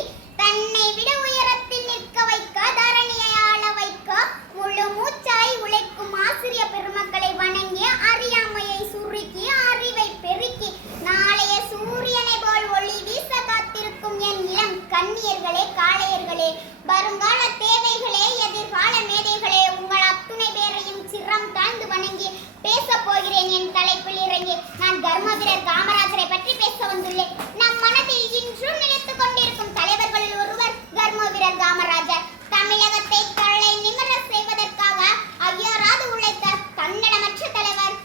வணங்கி தன்னை விட உயரத்தில் நிற்க வைக்க தரணியை ஆள வைக்க முழு மூச்சாய் உழைக்கும் ஆசிரிய பெருமக்களை வணங்கி அறியாமையை சுருக்கி அறிவை பெருக்கி நாளைய சூரியனை போல் ஒளி வீச காத்திருக்கும் என் இளம் கண்ணியர்களே, காளையர்களே, வருங்கால தேவைகளே, எதிர்கால மேதைகளே, உங்கள் அத்துணை பேரையும் சிரம் தாழ்ந்து வணங்கி பேச போகிறேன். என் தலைப்பில் இறங்கி நான் கர்மவீரர் காமராஜரை பற்றி பேச வந்துள்ளேன். நம் மனதில் இன்றும் நினைத்துக் கொண்டிருக்கும் தலைவர்களில் ஒருவர் கர்மவீரர் காமராஜர். தமிழகத்தை தலை நிமிர செய்வதற்காக ஐயராது உழைத்த தன்னடமற்ற தலைவர்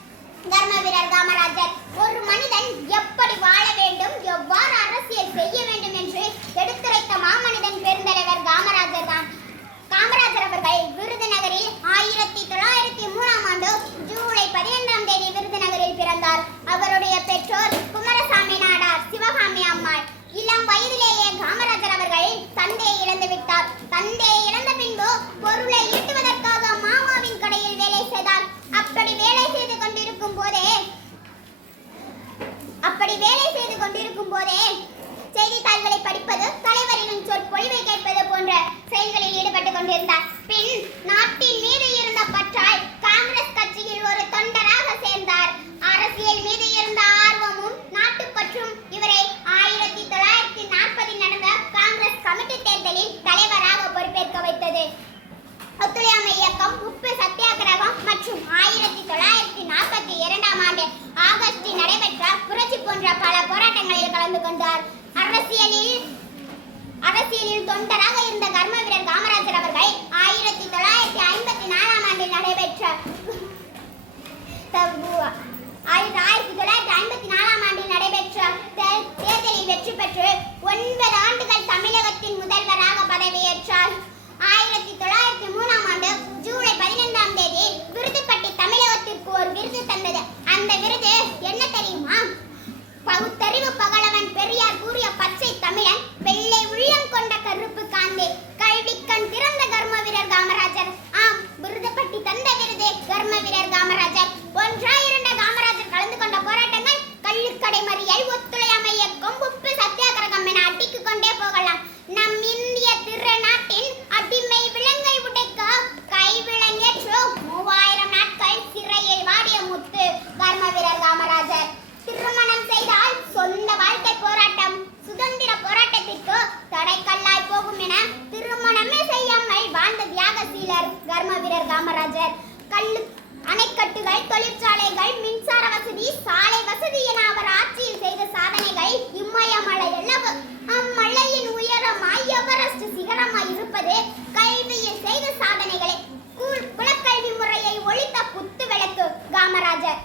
கர்மவீரர் காமராஜர். ஒரு மனிதன் எப்படி வாழ வேண்டும், எவ்வாறு அரசியல் செய்ய வேண்டும் என்று எடுத்துரைத்த மாமனிதன் பெருந்தலைவர் காமராஜர் தான். காமராஜர் அவர்கள் விருதுநகரில் 1903ஆம் ஆண்டு ஜூலை 15ஆம் தேதி விருதுநகரில் பிறந்தார். அவருடைய பெற்றோர் குமாரசாமி நாடார், சிவகாமி அம்மாள். இளம் வயதிலேயே காமராஜர் அவர்கள் தந்தையை இழந்து விட்டார். தந்தையை இழந்த பின்பு பொருளை ஈட்டுவதற்காக மாமாவின் கடையில் வேலை செய்தார். அப்படி வேலை செய்து கொண்டிருக்கும் போதே செய்தித்தாள்களை படிப்பது, தலைவரின் சொற்பொழிவை கேட்பது போன்ற செயல்களில் ஈடுபட்டுக் கொண்டிருந்தார். பின் நாட்டின் மீது இருந்த பற்றால் காங்கிரஸ் கட்சியில் ஒரு தொண்டராக சேர்ந்தார். அரசியல் மீது இருந்த ஆர்வமும் நாட்டுப்பற்றும் இவரை 1940 நடந்த காங்கிரஸ் கமிட்டி தேர்தலில் தலைவராக பொறுப்பேற்க வைத்தது. ஒத்துழையாமை இயக்கம், உப்பு சத்தியாகிரகம் மற்றும் 1942ஆம் ஆண்டு ஆகஸ்டில் நடைபெற்ற புரட்சி போன்ற பல போராட்டங்களில் கலந்து கொண்டார். அரசியலில் தொண்டராக இருந்த கர்மவீரர் காமராஜர் அவர்கள் 1954ஆம் ஆண்டில் நடைபெற்ற தேர்தலில் வெற்றி பெற்று 9 ஆண்டுகள் தமிழகத்தின் முதல்வராக பதவியேற்றார். 1903ஆம் ஆண்டு ஜூலை 15ஆம் தேதி விருதுப்பட்டி தமிழகத்திற்கு ஒரு விருது தந்தது. அந்த விருது என்ன தெரியுமா? பகுத்தறிவு பகலவன் பெரியார் கூறிய பச்சை தமிழன், வெள்ளை உள்ளம் கொண்ட கருப்பு காந்தி, கல்விக்கண் திறந்த கர்மவீரர் காமராஜர். ஆம், விருதுப்பட்டி தந்த விருது கர்மவீரர் காமராஜர். ஒன்றா இரண்ட காமராஜர் கலந்து கொண்ட போராட்டங்கள் கள்ளுக்கடை மறியல், ஒத்துழையாமை இயக்கம், உப்பு சத்தியாகிரகம் என அடித்துக் கொண்டே போகலாம். நம் இந்திய திருநாட்டின் அடிமை விலங்கை உடைக்க கைவிலங்கேற்று 3000 நாட்கள் சிறையில் வாடிய முத்து கர்மவீரர் காமராஜர். திருமணம் செய்தால் சொந்த வாழ்க்கை போராட்டம், சுதந்திர போராட்டத்திற்கு தடைக்கல்லாய் போகும் என திருமணமே செய்யாமல் வாழ்ந்த தியாகசீலர் கர்மவீரர் காமராஜர். அணைக்கட்டுகள், தொழிற்சாலைகள், மின்சார வசதி, சாலை வசதி என அவர் ஆட்சியில் செய்த சாதனைகள் இமயமலை அளவு. அம்மலையின் உயரமாய் எவரெஸ்ட் சிகரமாய் இருப்பது கல்வியில் செய்த சாதனைகளே. குலக்கல்வி முறையை ஒழித்த புத்து விளக்கு காமராஜர்.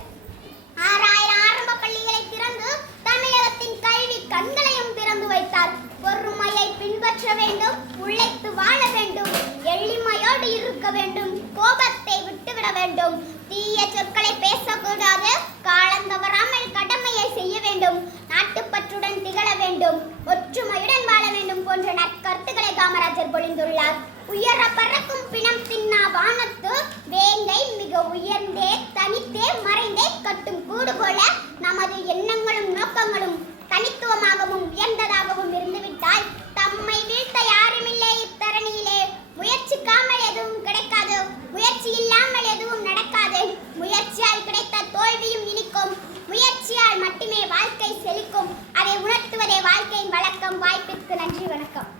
6000 ஆரம்ப பள்ளிகளை திறந்து தமிழகத்தின் கல்வி கண்களையும் திறந்து வைத்தார். பொறுமையை பின்பற்ற வேண்டும், உழைத்து வாழ வேண்டும், எளிமையோடு இருக்க வேண்டும், கோபத்தை விட்டுவிட வேண்டும், தீய சொற்களை பேசக்கூடாது, காலந்தவறாமல் கடமையை செய்ய வேண்டும், நாட்டுப்பற்றுடன் திகழ வேண்டும், ஒற்றுமையுடன் வாழ வேண்டும் போன்ற நற்கருத்துக்களை காமராஜர் பொழிந்துள்ளார். உயர பறக்கும் பிணம் தின்னா வானத்து வேங்கை மிக உயர்ந்தே தனித்தே மறைந்தே கட்டும் கூடு போல நமது எண்ணங்களும் நோக்கங்களும் தனித்துவமாகவும் உயர்ந்ததாகவும் இருந்துவிட்டால் தம்மை வீழ்த்த யாருமில்லை இத்தரணியிலே. முயற்சிக்காமல் எதுவும் கிடைக்காது, முயற்சி இல்லாமல் எதுவும் நடக்காது. முயற்சியால் கிடைத்த தோல்வியும் இனிக்கும், முயற்சியால் மட்டுமே வாழ்க்கை செழிக்கும். அதை உணர்த்துவதே வாழ்க்கையின் வழக்கம். வாய்ப்பிற்கு நன்றி, வணக்கம்.